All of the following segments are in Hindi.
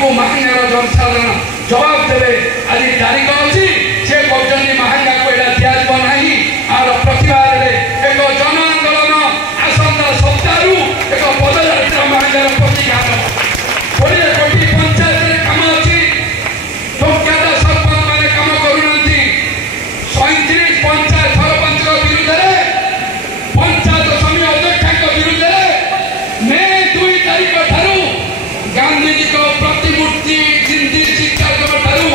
ताको महांगार जनसाधारण जवाब देवे। आज तारीख अच्छी से कहते महांगा को यहाँ दिज्व ना आर प्रतिवाद एक जन आंदोलन आसंता सप्ताह एक पदयात्रा महांगार प्रतिघात 20 कोटी पंचायत काम अच्छी टोकादा सरपंच मैंने कम करूना 37 पंचायत सरपंच विरुद्ध पंचायत समिति अध्यक्ष विरुद्ध मे 2 तारीख ठारू गांधीजी को प्रतिमूर्ति जिंदी शिक्षक ठारू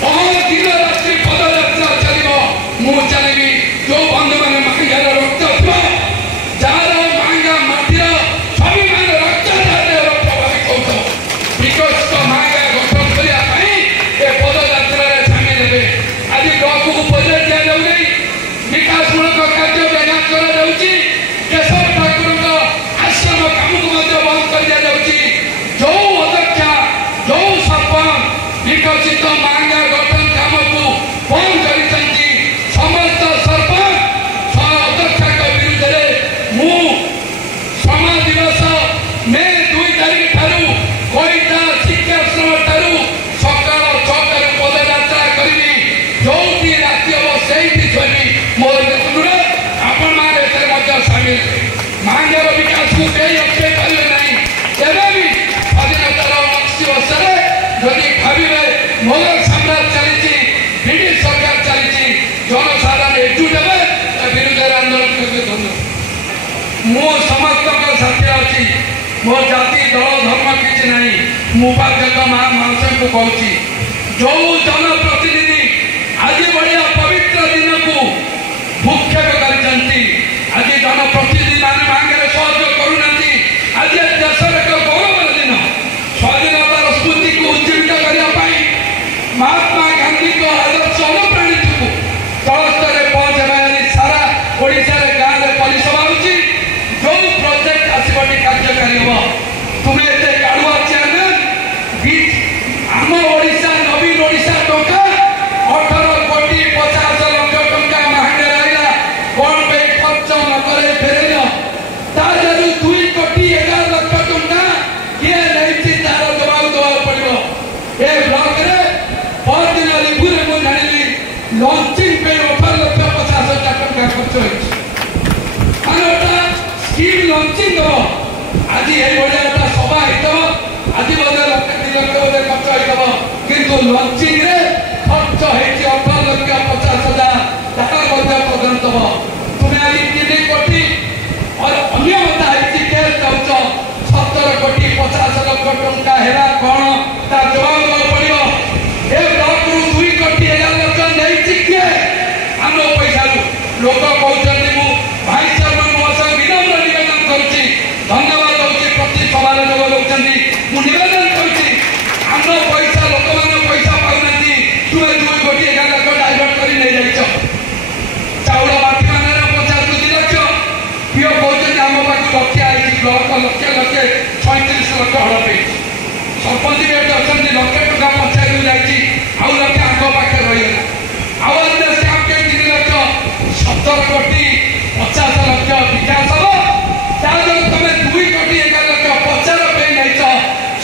बहुत दिन रात्रि पदयात्रा चलो मु चलि जो बंधु मैंने महांगार रक्त थो जार महांगा माटीर सभी मान रक्त प्रभावित हो विकसित महांगा गठन करने पदयात्रा सामिल हे। आज ब्लॉक को बजेट दि जाऊ विकासमूलक कार्य व्याघात कर केशव ठाकुर आश्रम काम को बंद कर दि जाऊँगी। जो अध्यक्षा जो सरपंच विकसित महांगा गठन काम को बंद कर समस्त सरपंच अध्यक्ष विरुद्ध मु समाज दिवस मे 2 तारीख ठारू कोईटा शिक्षाश्रम ठारू सकाल 6 पदयात्रा करी जो राति हम से छोड़ी मोर अनुरोध आपण मैंने सामिल महांगार विकास को कई अटके पारे ना भी स्वाधीनतार 80 वर्ष जदि भावे मोगल साम्राज्य चली ब्रिटिश सरकार चली जनसाधारण एकजुट हे विरुद्ध आंदोलन करते मु समस्त साथी अच्छी मो जाति दल धर्म किसी ना मुपाध्यक्ष महाशय को कहूँ जो जनप्रतिनिधि आज बढ़िया पवित्र दिन को भूक्षेप कर आज जनप्रतिनिधि मान मांगे सहयोग करूना आज देशर एक गौरव दिन स्वाधीनतार स्मृति को उज्जीवित करने महात्मा गांधी को आदर्श अनुप्राणित को तल स्तर पहुंचा सारा ओडिशा गाँव में परिसभा होची जो प्रोजेक्ट आसपटी कार्यकारी हम तुम्हें एते गाड़ुआ चेयरमैन आम ओडिशा नवीन ओडिशा टंका 18 कोटी 50 लाख टंका महांगा रहा कौन पे खर्च न करे फेरे तारू 2 कोटी 11 लाख टंका किए नहीं तार जवाब देवा पड़ो ए ब्लॉक रे बहुत दिन रिभुरे मु जानी लॉन्चिंग पे 18 लाख 50 हजार टंका खर्च होइछ स्कीम लॉन्चिंग दो आज ये बड़ा सभा हित आज बोले लाख 2 लाख बोले खर्च हित किंतु लॉन्चिंग रे खर्च होइछ 18 लाख 50 हजार टाका मध्य प्रदान दब तुम्हें आज 3 कोटी और अन्य बता है केस चाहूच 17 कोटी 50 लाख टंका है कौन ता जवाब देवा पड़ो ए ब्लॉक रु 2 कोटी 11 लाख नहीं किए आम पैसा लोक कहते मु भाई चेयरमैन महोदय विनम्र निवेदन करुच्ची धन्यवाद दूसरी प्रति सभार जो रोकती मु निवेदन करुच्ची आम पैसा लोक मैंने पैसा पाऊना तुम 2 कोटी 11 लाख डाइवर्ट कर नहीं जाइछ चाउल बाटी मान 50 लाख पीओ कहते आम पाक लक्ष्य आई ब्लॉक लक्ष्य लक्ष्य 36 लाख हड़ पे सरपंच भी अच्छा लक्ष टका पंचायत जाइए आउ लक्ष्य आग पाखे रहीगला आवाज स्टाफ के 3 लाख 17 कोटी 50 लाख विकास हम तुम 2 कोटी 11 लाख 50 पे नहीं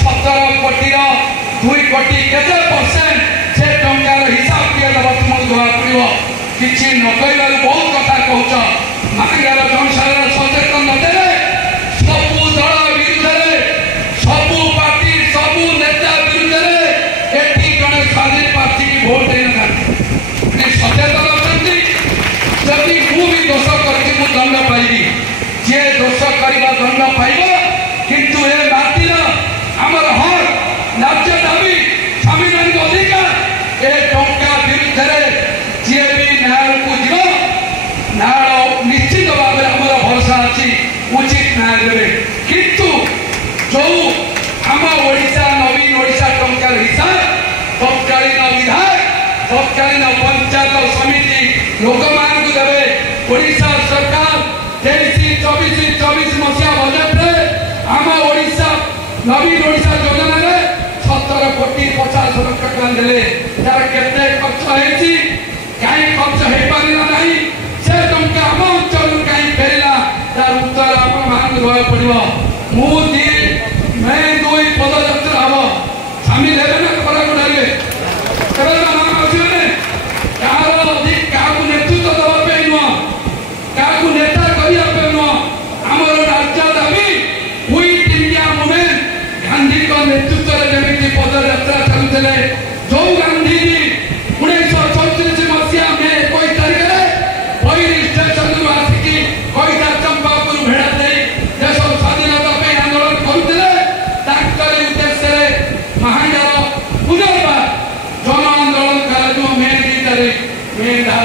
17 कोटी 2 कोटी केते परसेंट से टंकार हिसाब किए तुमको देवा पड़ो किसी न कह बहुत कथा कौच महांगार जनसाधारण सचेतन नदेले सबू दल विरुद्ध सबू पार्टी सबू नेता विरुद्ध एटी जड़े स्वाधीन प्रार्थी की भोट देना सचेतन अच्छा जदि मु भी दोष करके दंड पाइबी जे दोष करवा दंड पाइब किंतु ए माटीर आमर हक राज्य दाबी संविधानिक अधिकार ए टंका विरुद्ध जी भी न्याय को जीव न्याय निश्चित भाव में आमर भरोसा अच्छी उचित न्याय देवे किंतु जो आम ओडिशा नवीन ओडिशा टंकार हिसाब तत्कालीन विधायक तत्कालीन पंचायत समिति लोक मान देवे ओडिशा सरकार 23-24 मसीहा बजेट रे आम ओडिशा नवीन ओडिशा योजना रे 17 कोटी 50 लाख टका देले तार केते खर्च हेची काई खर्च हे पारिला नाही से टंका आम अंचल काई फेरिला तार उत्तर आप मान देवा पड़िबो मु दिन मैं 2 पदयात्रा हम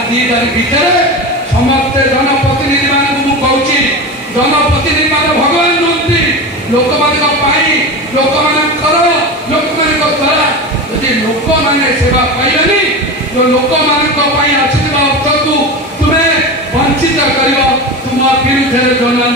दिन भितर समस्ते जनप्रतिनिधि मानू कहूँ जनप्रतिनिधि मान भगवान नुहति लोक लोक द्वारा यदि लोक मैंने सेवा पाइबनी जो लोक मान अर्थ को तुम्हें वंचित कर तुम विरुद्ध जन